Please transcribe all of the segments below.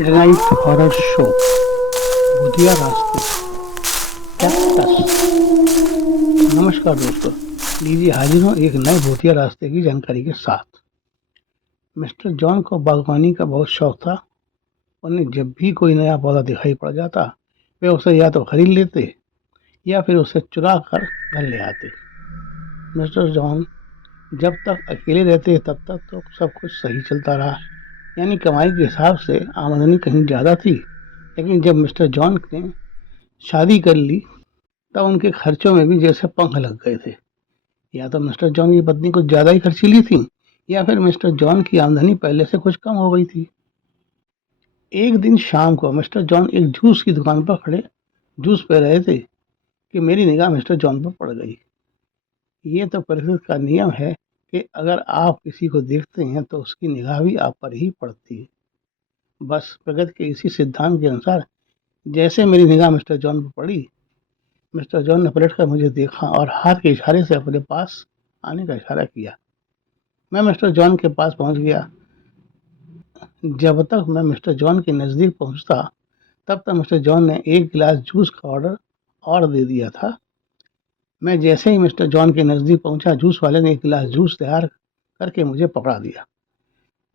Midnight horror show भूतिया रास्ते cactus. नमस्कार दोस्तों, लीजिए हाजिर हूँ एक नए भूतिया रास्ते की जानकारी के साथ। मिस्टर जॉन को बागवानी का बहुत शौक था। उन्हें जब भी कोई नया पौधा दिखाई पड़ जाता, वे उसे या तो खरीद लेते या फिर उसे चुरा कर घर ले आते। मिस्टर जॉन जब तक अकेले रहते तब तक तो सब कुछ सही चलता रहा, यानी कमाई के हिसाब से आमदनी कहीं ज़्यादा थी। लेकिन जब मिस्टर जॉन ने शादी कर ली तब उनके खर्चों में भी जैसे पंख लग गए थे। या तो मिस्टर जॉन की पत्नी कुछ ज़्यादा ही खर्चीली थी, या फिर मिस्टर जॉन की आमदनी पहले से कुछ कम हो गई थी। एक दिन शाम को मिस्टर जॉन एक जूस की दुकान पर खड़े जूस पी रहे थे कि मेरी निगाह मिस्टर जॉन पर पड़ गई। ये तो प्रकृति का नियम है कि अगर आप किसी को देखते हैं तो उसकी निगाह भी आप पर ही पड़ती है। बस प्रकृति के इसी सिद्धांत के अनुसार जैसे मेरी निगाह मिस्टर जॉन पर पड़ी, मिस्टर जॉन ने पलटकर मुझे देखा और हाथ के इशारे से अपने पास आने का इशारा किया। मैं मिस्टर जॉन के पास पहुंच गया। जब तक मैं मिस्टर जॉन के नज़दीक पहुंचता, तब तक मिस्टर जॉन ने एक गिलास जूस का ऑर्डर और दे दिया था। मैं जैसे ही मिस्टर जॉन के नज़दीक पहुंचा, जूस वाले ने एक गिलास जूस तैयार करके मुझे पकड़ा दिया।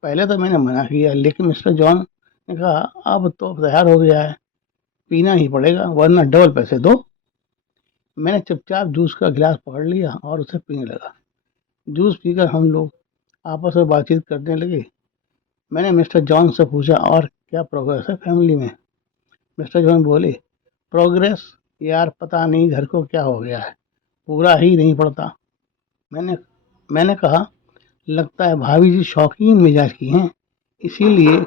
पहले तो मैंने मना किया, लेकिन मिस्टर जॉन ने कहा, अब तो तैयार हो गया है, पीना ही पड़ेगा वरना डबल पैसे दो। मैंने चुपचाप जूस का गिलास पकड़ लिया और उसे पीने लगा। जूस पीकर हम लोग आपस में बातचीत करने लगे। मैंने मिस्टर जॉन से पूछा, और क्या प्रोग्रेस है फैमिली में? मिस्टर जॉन बोले, प्रोग्रेस यार पता नहीं घर को क्या हो गया है, पूरा ही नहीं पड़ता। मैंने मैंने कहा, लगता है भाभी जी शौकीन मिजाज की हैं, इसीलिए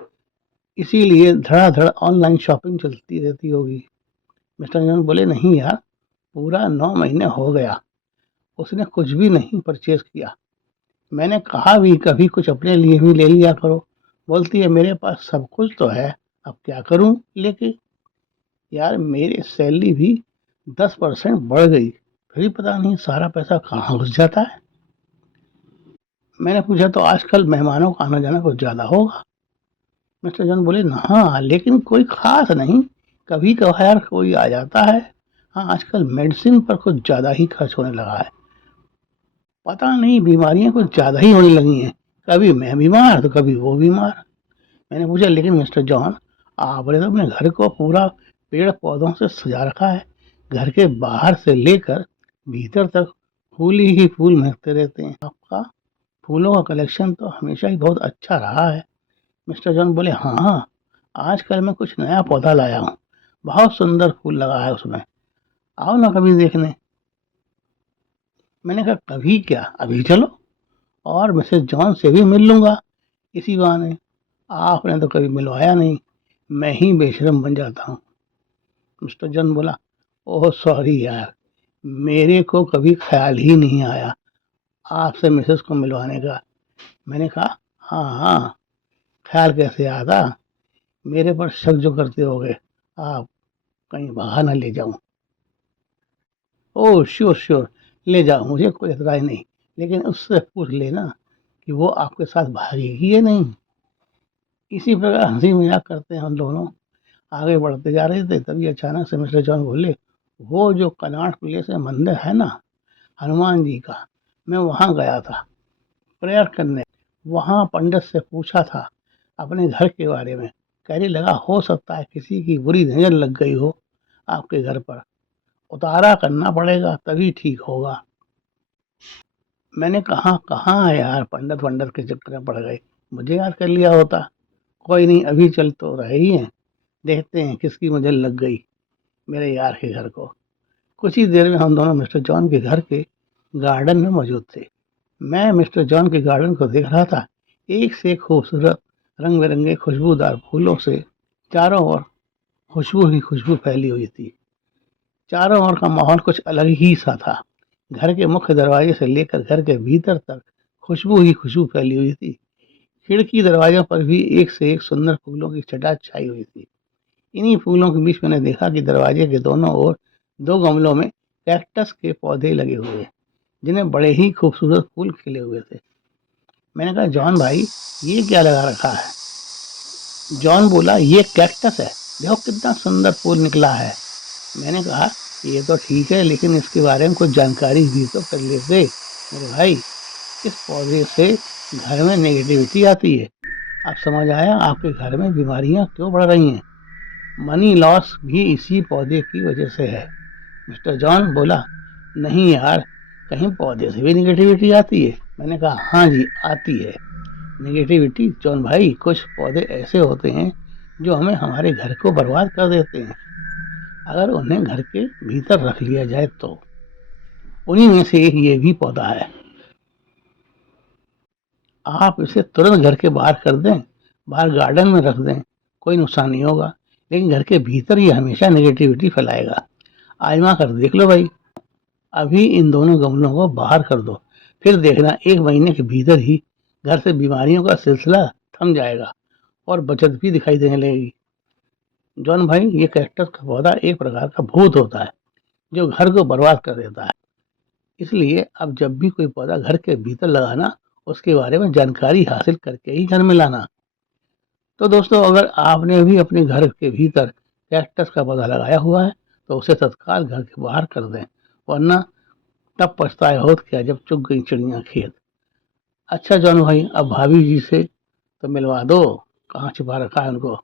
इसीलिए धड़ाधड़ ऑनलाइन शॉपिंग चलती रहती होगी। मिस्टर जॉन बोले, नहीं यार, पूरा 9 महीने हो गया उसने कुछ भी नहीं परचेज किया। मैंने कहा भी कभी कुछ अपने लिए भी ले लिया करो। बोलती है, मेरे पास सब कुछ तो है, अब क्या करूं लेके। यार मेरी सैलरी भी 10% बढ़ गई, फिर भी पता नहीं सारा पैसा कहाँ घुस जाता है। मैंने पूछा, तो आजकल मेहमानों का आना जाना कुछ ज़्यादा होगा? मिस्टर जॉन बोले, हाँ लेकिन कोई खास नहीं, कभी कभार कोई आ जाता है। हाँ, आजकल मेडिसिन पर कुछ ज़्यादा ही खर्च होने लगा है। पता नहीं बीमारियां कुछ ज़्यादा ही होने लगी हैं, कभी मैं बीमार तो कभी वो बीमार। मैंने पूछा, लेकिन मिस्टर जॉन, आपने तो अपने घर को पूरा पेड़ पौधों से सजा रखा है, घर के बाहर से लेकर भीतर तक फूल ही फूल महकते रहते हैं। आपका फूलों का कलेक्शन तो हमेशा ही बहुत अच्छा रहा है। मिस्टर जॉन बोले, हाँ, आजकल मैं कुछ नया पौधा लाया हूँ, बहुत सुंदर फूल लगा है उसमें, आओ ना कभी देखने। मैंने कहा, कभी क्या, अभी चलो, और मिसेस जॉन से भी मिल लूंगा इसी बहाने। आपने तो कभी मिलवाया नहीं, मैं ही बेशरम बन जाता हूँ। मिस्टर जॉन बोला, ओह सॉरी यार, मेरे को कभी ख्याल ही नहीं आया आपसे मिसेस को मिलवाने का। मैंने कहा, हाँ हाँ, ख्याल कैसे आता, मेरे पर शक जो करते होगे, आप कहीं बाहर ना ले जाऊं। ओह श्योर श्योर, ले जाओ, मुझे कोई एतराज नहीं, लेकिन उससे पूछ लेना कि वो आपके साथ भागेगी या नहीं। इसी प्रकार हंसी मजाक करते हम दोनों आगे बढ़ते जा रहे थे। तभी अचानक से मिस्टर जॉन बोले, वो जो कनॉट प्लेस में मंदिर है ना, हनुमान जी का, मैं वहाँ गया था प्रेयर करने। वहाँ पंडित से पूछा था अपने घर के बारे में, कहने लगा हो सकता है किसी की बुरी नज़र लग गई हो आपके घर पर, उतारा करना पड़ेगा तभी ठीक होगा। मैंने कहा, कहाँ है यार, पंडित वंडित के चक्कर में पड़ गए, मुझे याद कर लिया होता। कोई नहीं, अभी चल तो रहे ही हैं, देखते हैं किसकी नजर लग गई मेरे यार के घर को। कुछ ही देर में हम दोनों मिस्टर जॉन के घर के गार्डन में मौजूद थे। मैं मिस्टर जॉन के गार्डन को देख रहा था। एक से एक खूबसूरत रंग बिरंगे खुशबूदार फूलों से चारों ओर खुशबू ही खुशबू फैली हुई थी। चारों ओर का माहौल कुछ अलग ही सा था। घर के मुख्य दरवाजे से लेकर घर के भीतर तक खुशबू ही खुशबू फैली हुई थी। खिड़की दरवाजों पर भी एक से एक सुंदर फूलों की छटा छाई हुई थी। इन्हीं फूलों के बीच मैंने देखा कि दरवाजे के दोनों ओर दो गमलों में कैक्टस के पौधे लगे हुए, जिन्हें बड़े ही खूबसूरत फूल खिले हुए थे। मैंने कहा, जॉन भाई, ये क्या लगा रखा है? जॉन बोला, ये कैक्टस है, देखो कितना सुंदर फूल निकला है। मैंने कहा, ये तो ठीक है, लेकिन इसके बारे में कुछ जानकारी भी तो कर लेते मेरे भाई। इस पौधे से घर में नेगेटिविटी आती है। अब समझ आया आपके घर में बीमारियां क्यों बढ़ रही हैं। मनी लॉस भी इसी पौधे की वजह से है। मिस्टर जॉन बोला, नहीं यार, कहीं पौधे से भी नेगेटिविटी आती है। मैंने कहा, हाँ जी, आती है नेगेटिविटी। जॉन भाई, कुछ पौधे ऐसे होते हैं जो हमें हमारे घर को बर्बाद कर देते हैं, अगर उन्हें घर के भीतर रख लिया जाए तो। उन्हीं में से एक ये भी पौधा है। आप इसे तुरंत घर के बाहर कर दें, बाहर गार्डन में रख दें, कोई नुकसान नहीं होगा, लेकिन घर के भीतर ये हमेशा नेगेटिविटी फैलाएगा। आजमा कर देख लो भाई। अभी इन दोनों गमलों को बाहर कर दो, फिर देखना 1 महीने के भीतर ही घर से बीमारियों का सिलसिला थम जाएगा और बचत भी दिखाई देने लगेगी। जॉन भाई, ये कैक्टस का पौधा एक प्रकार का भूत होता है जो घर को बर्बाद कर देता है। इसलिए अब जब भी कोई पौधा घर के भीतर लगाना, उसके बारे में जानकारी हासिल करके ही घर में लाना। तो दोस्तों, अगर आपने भी अपने घर के भीतर कैक्टस का पौधा लगाया हुआ है तो उसे तत्काल घर के बाहर कर दें, वरना तब पछताए होत क्या जब चुग गई चिड़िया खेत। अच्छा जॉन भाई, अब भाभी जी से तो मिलवा दो, कहाँ छिपा रखा है उनको।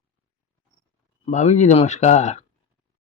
भाभी जी नमस्कार।